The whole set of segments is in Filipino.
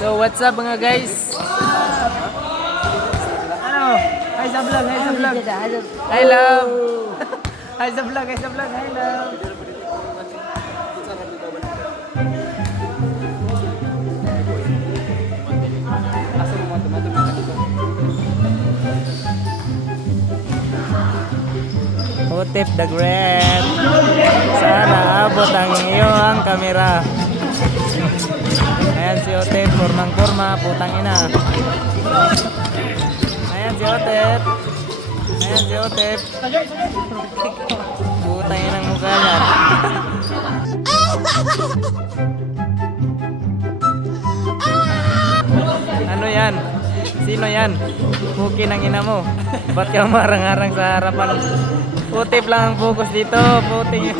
So what's up mga guys? Ano? Hi sa vlog, hi sa vlog. Hi love. Hi sa vlog, hi sa vlog, hi love. Utip the Great. Sana abot ang iyong kamera. Ayan si Utip, formang-forma, putang ina. Ayan si Utip. Ayan si Utip. Putang inang mukha niya. Ano yan? Sino yan? Puki ng ina mo. Ba't ka marang-arang sa harapan? Utip lang ang focus dito. Puting.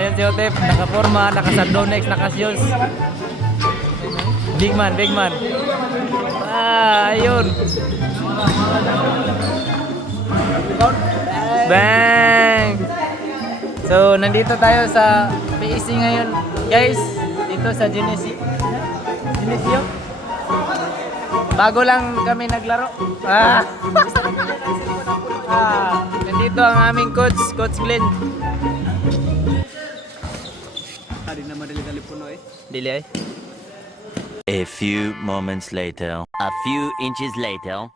Ayan si Utip. Nakaporma, nakasandonex, nakasyols. Big man, big man. Ayun. Bang! So, nandito tayo sa PEC ngayon. Guys, dito sa Geneseo. Bago lang kami naglaro. Nandito ang aming coach, Coach Glenn. Hindi naman dali puno eh. Dili ay. A few moments later. A few inches later.